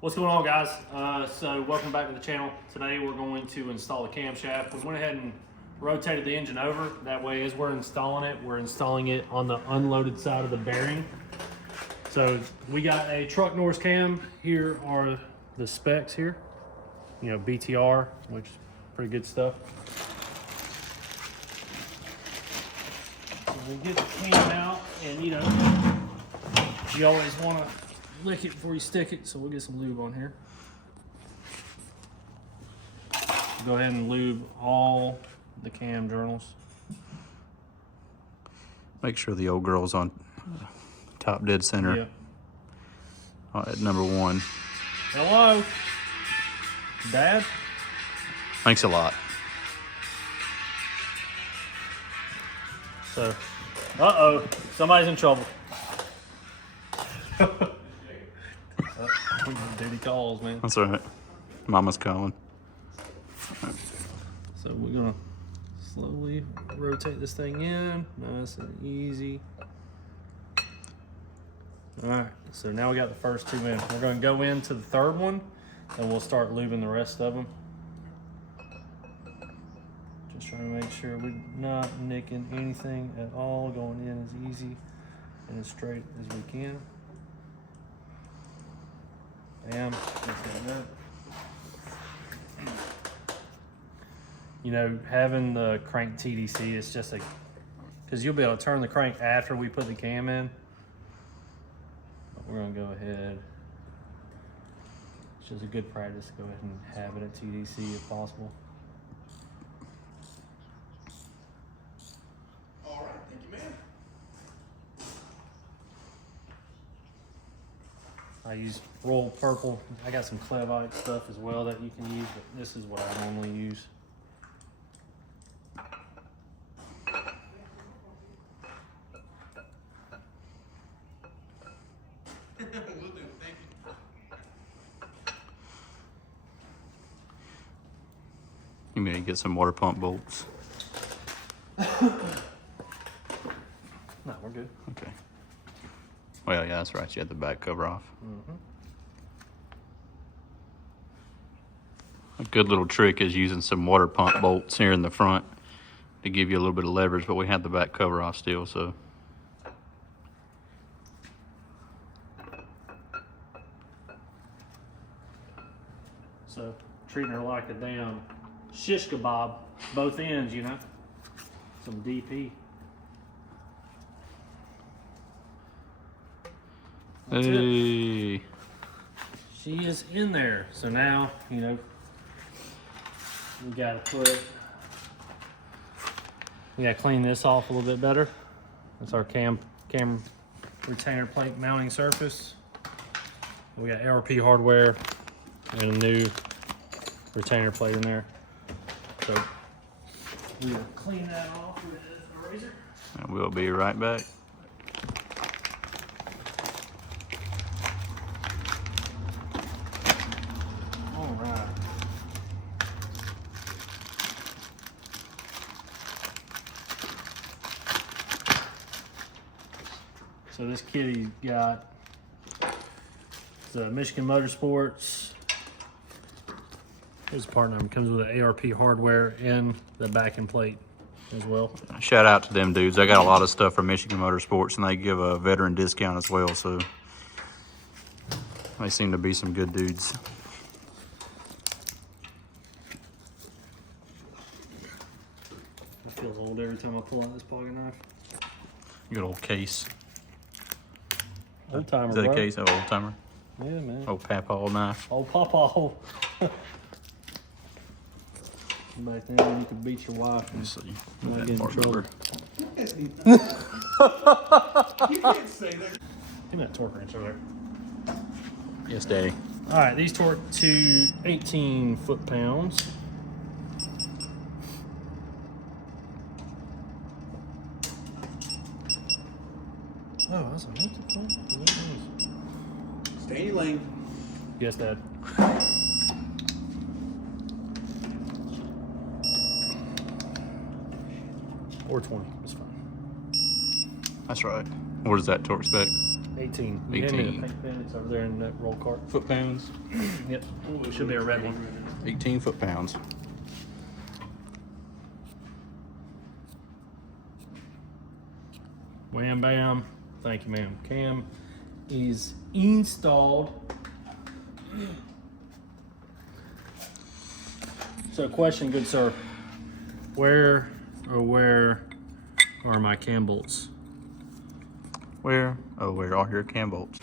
What's going on, guys? So welcome back to the channel. Today we're going to install the camshaft. We went ahead and rotated the engine over. That way, as we're installing it on the unloaded side of the bearing. So we got a Truck Norris Cam. Here are the specs here. You know, BTR, which is pretty good stuff. So we get the cam out, and you know, you always want to lick it before you stick it, so we'll get some lube on here. Go ahead and lube all the cam journals. Make sure the old girl's on top dead center. Yep. At number 1. Hello, Dad? Thanks a lot. So, uh-oh, somebody's in trouble. Duty calls, man. That's all right. Mama's calling. So we're gonna slowly rotate this thing in, nice and easy. All right, so now we got the first 2 in. We're gonna go into the third one, and we'll start lubing the rest of them. Just trying to make sure we're not nicking anything at all, going in as easy and as straight as we can. Bam, just like that. You know, having the crank TDC is just because you'll be able to turn the crank after we put the cam in. But we're gonna go ahead. It's just a good practice to go ahead and have it at TDC if possible. All right, thank you, man. I use roll purple. I got some Clevite stuff as well that you can use, but this is what I normally use. Will do, thank you. You may get some water pump bolts. No, we're good. Okay. Well, yeah, that's right. You had the back cover off. Mm-hmm. A good little trick is using some water pump bolts here in the front to give you a little bit of leverage, but we had the back cover off still, so. So treating her like a damn shish kebab, both ends, you know. Some DP. That's it. Hey. She is in there. So now, you know, we gotta clean this off a little bit better. That's our cam retainer plate mounting surface. We got ARP hardware and a new retainer plate in there. So we will clean that off with a razor. And we'll be right back. All right. So this kitty's got the Michigan Motorsports. Here's the part number. Comes with the ARP hardware and the backing plate as well. Shout out to them dudes. They got a lot of stuff from Michigan Motorsports, and they give a veteran discount as well, so they seem to be some good dudes. It feels old every time I pull out this pocket knife. Good old case. Old timer, Is that bro. a case? Oh, old timer. Yeah, man. Old papaw knife. Old papa. Back then, you could beat your wife and Let's see. not That get in part trouble. number. You can't say that. Give me that torque wrench over there. Yes, Daddy. All right, these torque to 18 foot-pounds. Oh, that's a multiple. Stay in your lane. Yes, Dad. Or 20, it's fine. That's right. What is that torque spec? 18. You hand me the 18. paint pen. It's over there in that roll cart. Foot-pounds. Yep. Should be a red one. 18 foot-pounds. Wham bam. Thank you, ma'am. Cam is installed. So, question, good sir. Where are my cam bolts? Where? Oh, where are your cam bolts?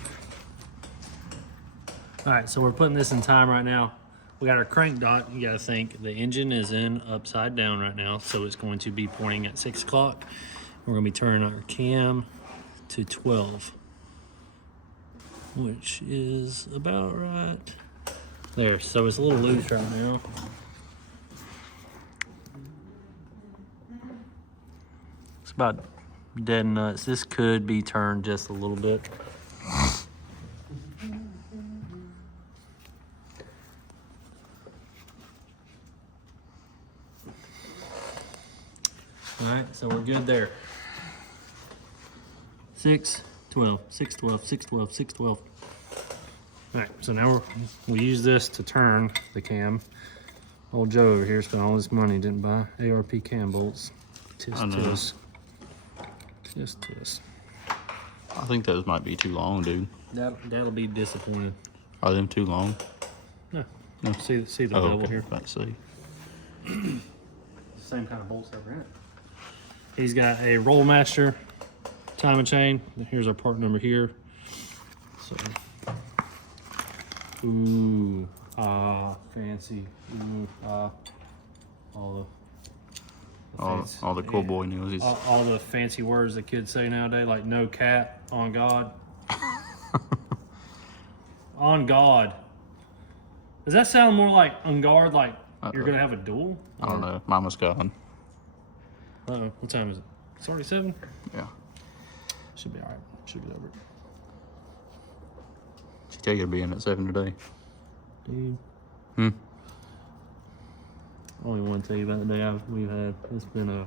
All right, so we're putting this in time right now. We got our crank dot. You gotta think the engine is in upside down right now, so it's going to be pointing at 6 o'clock. We're gonna be turning our cam to 12, which is about right there. So it's a little loose right now. It's about dead nuts. This could be turned just a little bit. All right, so we're good there. 6, 12, 6, 12, 6, 12, 6, 12. All right, so now we use this to turn the cam. Old Joe over here spent all this money, didn't buy ARP cam bolts. Tisk, tisk. Tisk, tisk. I think those might be too long, dude. That'll be disappointed. Are them too long? No. No. See the Oh, bevel okay. here. Let's see. Same kind of bolts that were in it. He's got a Rollmaster timing chain. Here's our part number here. So, ooh, fancy. Ooh, all All the cool boy news. all the fancy words that kids say nowadays, like no cat, on God. On God. Does that sound more like on guard, like you're gonna have a duel? I don't know. Mama's gone. Uh-oh, what time is it? It's already 7? Yeah. Should be all right. Should be over it. She tell you to be in at 7 today. Dude. Hmm. I only want to tell you about the day we've had. It's been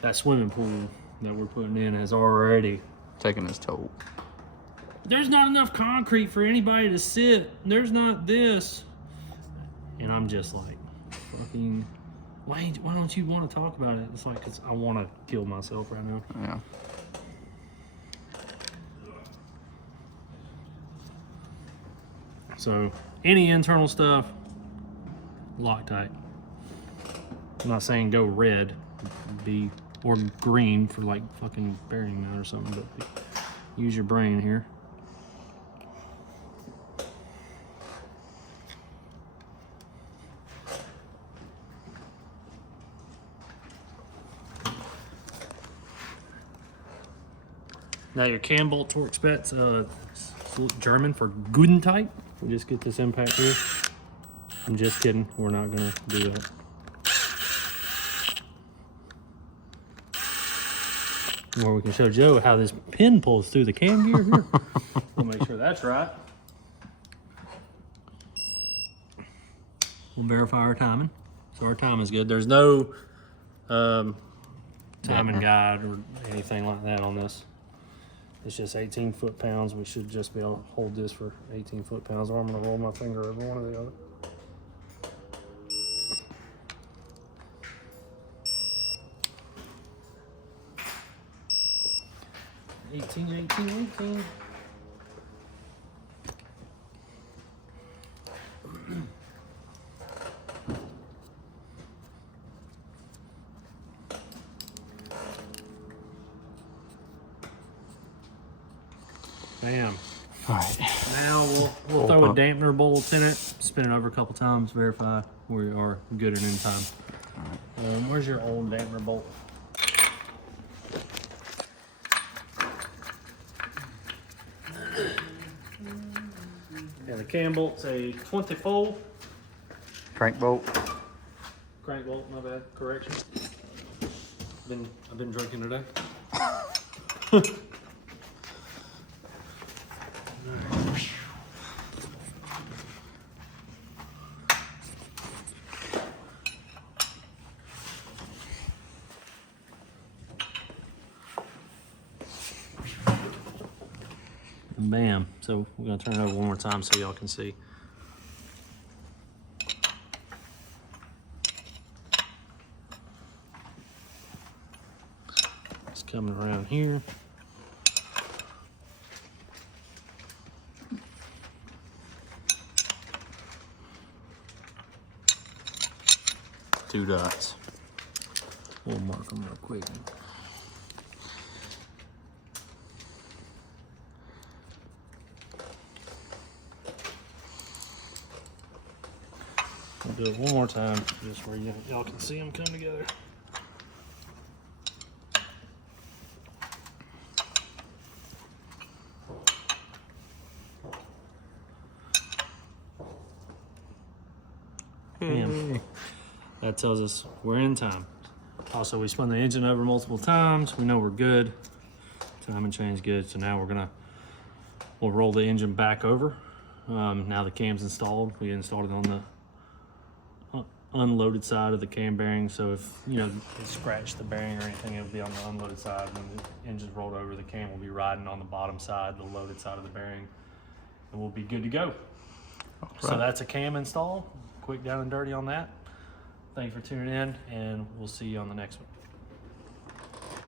that swimming pool that we're putting in has already. Taking his toll. There's not enough concrete for anybody to sit. There's not this. And I'm just like, fucking, why don't you want to talk about it? It's like, 'cause I want to kill myself right now. Yeah. So, any internal stuff, Loctite. I'm not saying go red, or green for like fucking bearing nut or something, but use your brain here. Now your cam bolt torque specs, German for guten Tight. We just get this impact here. I'm just kidding. We're not gonna do that. Or we can show Joe how this pin pulls through the cam gear here. We'll make sure that's right. We'll verify our timing. So our time is good. There's no timing guide or anything like that on this. It's just 18 foot-pounds. We should just be able to hold this for 18 foot-pounds, or I'm gonna roll my finger over one or the other. 18. Bam. All right. Now we'll throw a dampener bolt in it, spin it over a couple times, verify we are good and in time. Where's your old dampener bolt? Yeah, the cam bolt's a 24. Crank bolt. Crank bolt, my bad. Correction. I've been drinking today. Bam. So we're gonna turn it over one more time so y'all can see. It's coming around here. Two dots. We'll mark them real quick. I'll do it one more time, just where y'all can see them come together. Bam. That tells us we're in time. Also, we spun the engine over multiple times. We know we're good. Time and chain's good. So now we'll roll the engine back over. Now the cam's installed. We installed it on the unloaded side of the cam bearing. So if it scratched the bearing or anything, it'll be on the unloaded side. When the engine's rolled over, the cam will be riding on the bottom side, the loaded side of the bearing, and we'll be good to go. So that's a cam install. Quick down and dirty on that. Thanks for tuning in, and we'll see you on the next one.